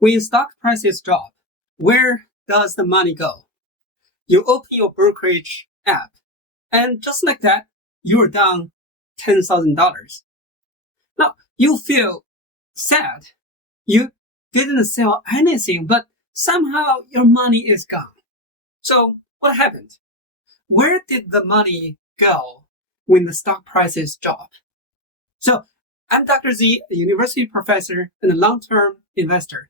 When stock prices drop, where does the money go? You open your brokerage app, and just like that, you're down $10,000. Now, you feel sad. You didn't sell anything, but somehow your money is gone. So what happened? Where did the money go when the stock prices drop? So I'm Dr. Z, a university professor and a long-term investor.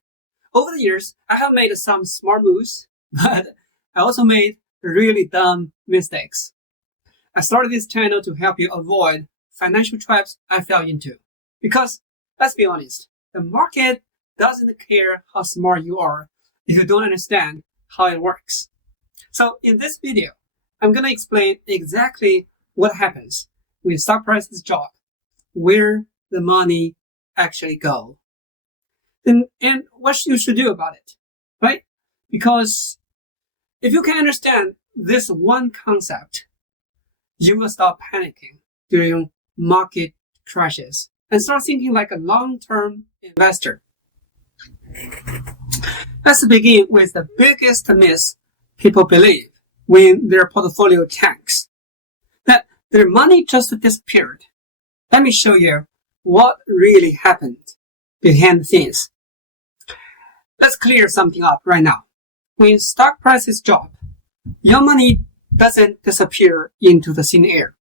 Over the years, I have made some smart moves, but I also made really dumb mistakes. I started this channel to help you avoid financial traps I fell into. Because, let's be honest, the market doesn't care how smart you are if you don't understand how it works. So in this video, I'm going to explain exactly what happens when stock prices drop, where the money actually go, and what you should do about it, right? Because if you can understand this one concept, you will stop panicking during market crashes and start thinking like a long-term investor. Let's begin with the biggest myth people believe when their portfolio tanks, that their money just disappeared. Let me show you what really happened behind the scenes. Let's clear something up right now. When stock prices drop, your money doesn't disappear into the thin air.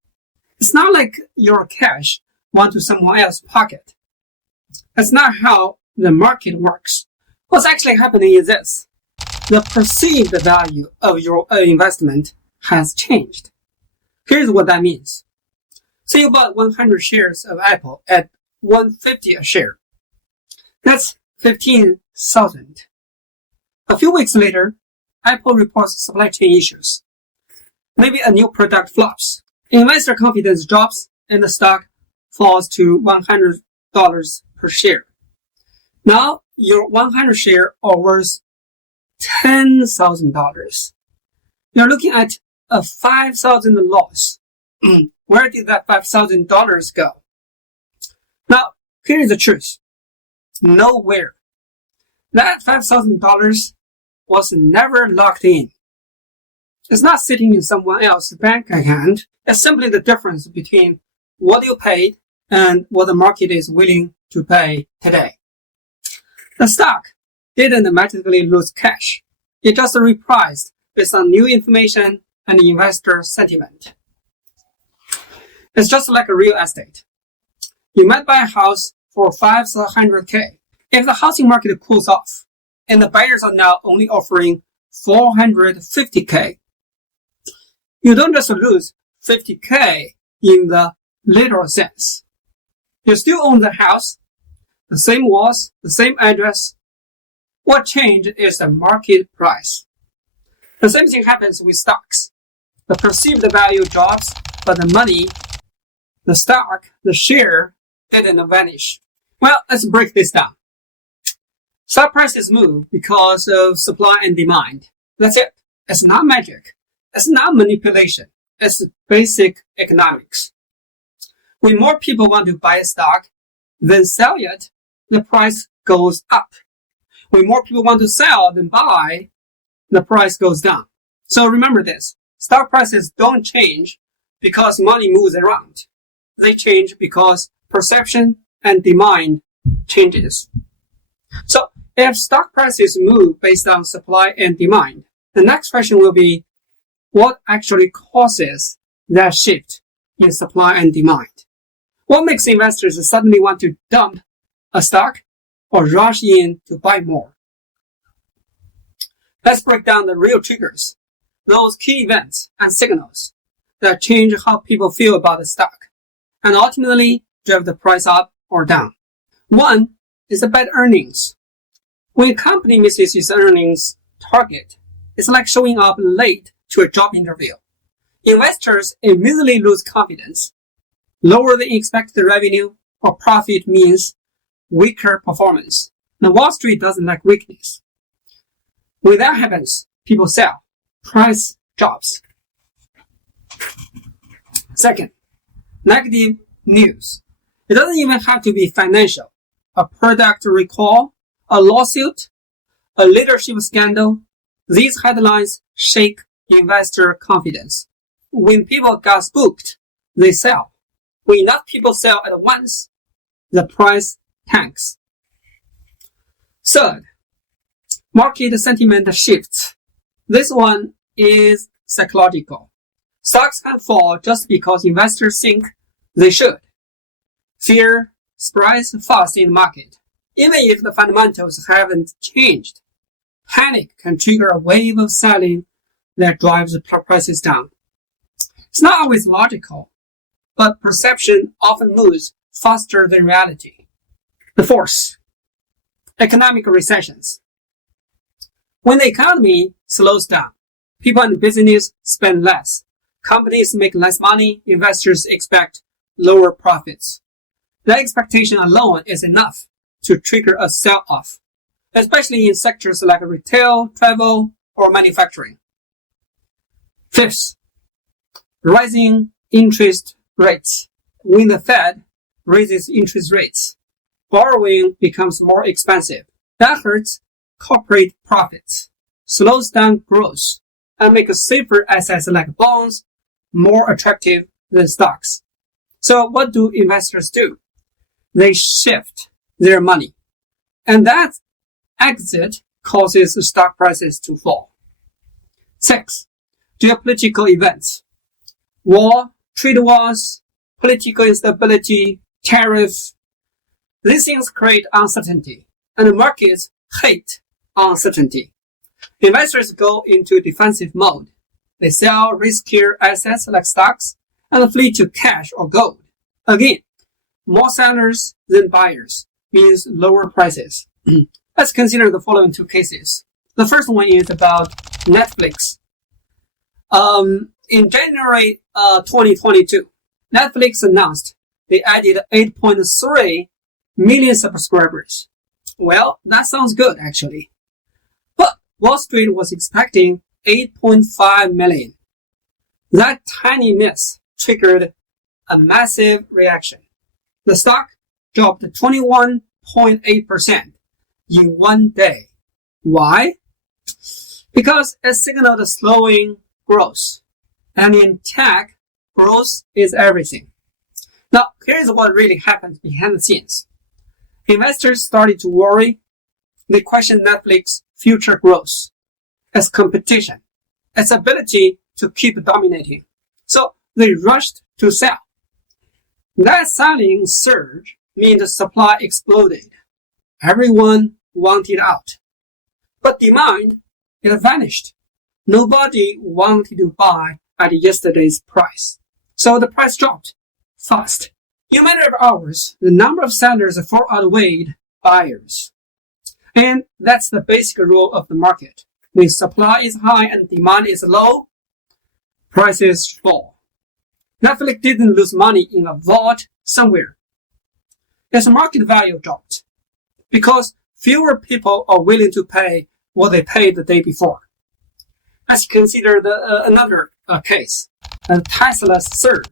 It's not like your cash went to someone else's pocket. That's not how the market works. What's actually happening is this. The perceived value of your investment has changed. Here's what that means. Say you bought 100 shares of Apple at $150 a share. That's $15,000. A few weeks later, Apple reports supply chain issues. Maybe a new product flops. Investor confidence drops and the stock falls to $100 per share. Now, your 100 shares are worth $10,000. You're looking at a $5,000 loss. Where did that $5,000 go? Now, here's the truth. Nowhere. That $5,000 was never locked in. It's not sitting in someone else's bank account. It's simply the difference between what you paid and what the market is willing to pay today. The stock didn't magically lose cash. It just repriced based on new information and investor sentiment. It's just like a real estate. You might buy a house for $500K. If the housing market cools off and the buyers are now only offering $450K, you don't just lose $50K in the literal sense. You still own the house, the same walls, the same address. What changed is the market price. The same thing happens with stocks. The perceived value drops, but the money, the stock, the share didn't vanish. Well, let's break this down. Stock prices move because of supply and demand. That's it. It's not magic. It's not manipulation. It's basic economics. When more people want to buy a stock than sell it, the price goes up. When more people want to sell than buy, the price goes down. So remember this. Stock prices don't change because money moves around. They change because perception and demand changes. So if stock prices move based on supply and demand, the next question will be, what actually causes that shift in supply and demand? What makes investors suddenly want to dump a stock or rush in to buy more? Let's break down the real triggers, those key events and signals that change how people feel about the stock and ultimately drive the price up or down. One is the bad earnings. When a company misses its earnings target, it's like showing up late to a job interview. Investors immediately lose confidence. Lower than expected revenue or profit means weaker performance. Now, Wall Street doesn't like weakness. When that happens, people sell. Price drops. Second, negative news. It doesn't even have to be financial. A product recall, a lawsuit, a leadership scandal. These headlines shake investor confidence. When people get spooked, they sell. When enough people sell at once, the price tanks. Third, market sentiment shifts. This one is psychological. Stocks can fall just because investors think they should. Fear spreads fast in the market. Even if the fundamentals haven't changed, panic can trigger a wave of selling that drives the prices down. It's not always logical, but perception often moves faster than reality. The fourth, economic recessions. When the economy slows down, people and business spend less. Companies make less money, investors expect lower profits. That expectation alone is enough to trigger a sell-off, especially in sectors like retail, travel, or manufacturing. Fifth, rising interest rates. When the Fed raises interest rates, borrowing becomes more expensive. That hurts corporate profits, slows down growth, and makes safer assets like bonds more attractive than stocks. So what do investors do? They shift their money, and that exit causes stock prices to fall. 6. Geopolitical events. War, trade wars, political instability, tariffs. These things create uncertainty, and the markets hate uncertainty. Investors go into defensive mode. They sell riskier assets like stocks and flee to cash or gold. Again, more sellers than buyers means lower prices. Let's consider the following two cases. The first one is about Netflix. In January 2022, Netflix announced they added 8.3 million subscribers. Well, that sounds good, actually. But Wall Street was expecting 8.5 million. That tiny miss triggered a massive reaction. The stock dropped 21.8% in one day. Why? Because it signaled slowing growth. And in tech, growth is everything. Now, here's what really happened behind the scenes. Investors started to worry. They questioned Netflix's future growth, its competition, its ability to keep dominating. So they rushed to sell. That selling surge meant the supply exploded. Everyone wanted out. But demand, it vanished. Nobody wanted to buy at yesterday's price. So the price dropped fast. In a matter of hours, the number of sellers far outweighed buyers. And that's the basic rule of the market. When supply is high and demand is low, prices fall. Netflix didn't lose money in a vault somewhere. Its market value dropped because fewer people are willing to pay what they paid the day before. Let's consider another case, Tesla's surge.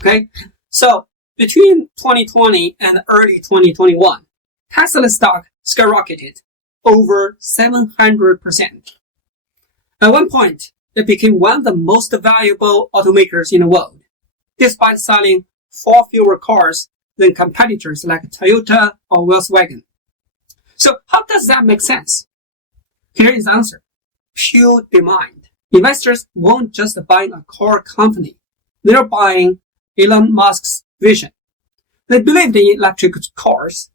Okay, so between 2020 and early 2021, Tesla stock skyrocketed over 700%. At one point, it became one of the most valuable automakers in the world, despite selling far fewer cars than competitors like Toyota or Volkswagen. So how does that make sense? Here is the answer. Pure demand. Investors won't just buy a car company. They're buying Elon Musk's vision. They believed in electric cars,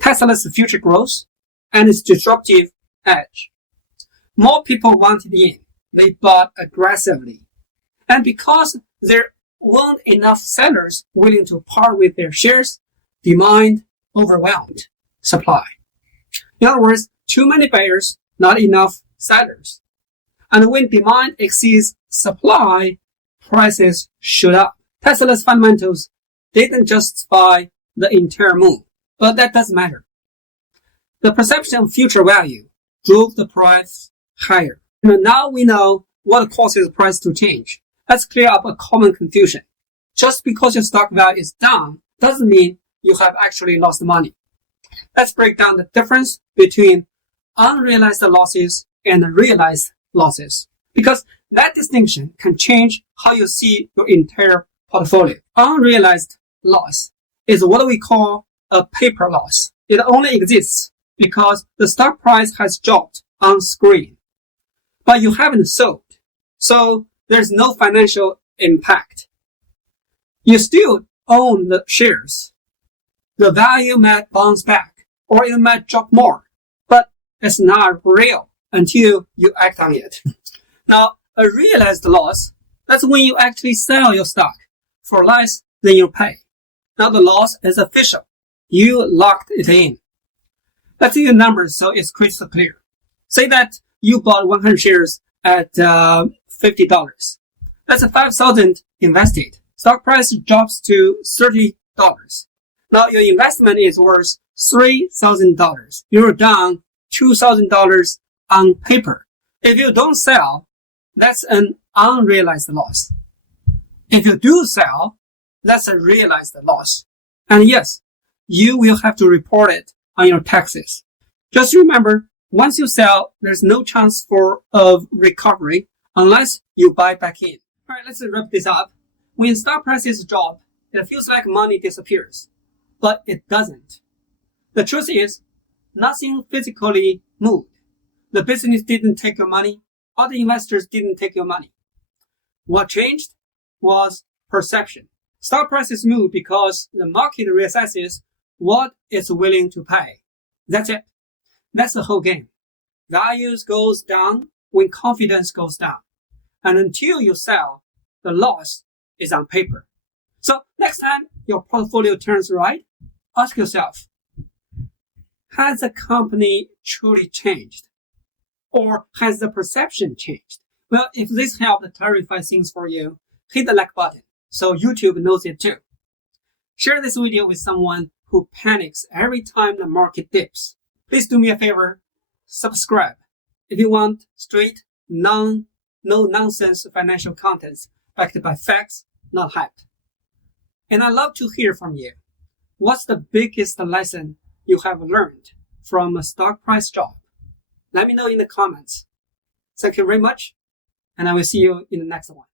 Tesla's future growth, and its disruptive edge. More people wanted in. They bought aggressively. And because there weren't enough sellers willing to part with their shares, demand overwhelmed supply. In other words, too many buyers, not enough sellers. And when demand exceeds supply, prices shoot up. Tesla's fundamentals didn't justify the entire move, but that doesn't matter. The perception of future value drove the price higher. And now we know what causes the price to change. Let's clear up a common confusion. Just because your stock value is down doesn't mean you have actually lost money. Let's break down the difference between unrealized losses and realized losses, because that distinction can change how you see your entire portfolio. Unrealized loss is what we call a paper loss. It only exists because the stock price has dropped on screen, but you haven't sold, so there's no financial impact. You still own the shares. The value might bounce back, or it might drop more, but it's not real until you act on it. Now, a realized loss, that's when you actually sell your stock for less than you pay. Now the loss is official. You locked it in. Let's see the numbers so it's crystal clear. Say that you bought 100 shares at $50. That's $5,000 invested. Stock price drops to $30. Now your investment is worth $3,000. You're down $2,000 on paper. If you don't sell, that's an unrealized loss. If you do sell, that's a realized loss. And yes, you will have to report it on your taxes. Just remember, once you sell, there's no chance of recovery unless you buy back in. All right, let's wrap this up. When stock prices drop, it feels like money disappears, but it doesn't. The truth is, nothing physically moved. The business didn't take your money, or the investors didn't take your money. What changed was perception. Stock prices move because the market reassesses what it's willing to pay. That's it. That's the whole game. Values goes down when confidence goes down. And until you sell, the loss is on paper. So next time your portfolio turns right, ask yourself, has the company truly changed? Or has the perception changed? Well, if this helped clarify things for you, hit the like button so YouTube knows it too. Share this video with someone who panics every time the market dips. Please do me a favor, subscribe if you want straight, no-nonsense financial content backed by facts, not hype. And I'd love to hear from you. What's the biggest lesson you have learned from a stock price drop? Let me know in the comments. Thank you very much, and I will see you in the next one.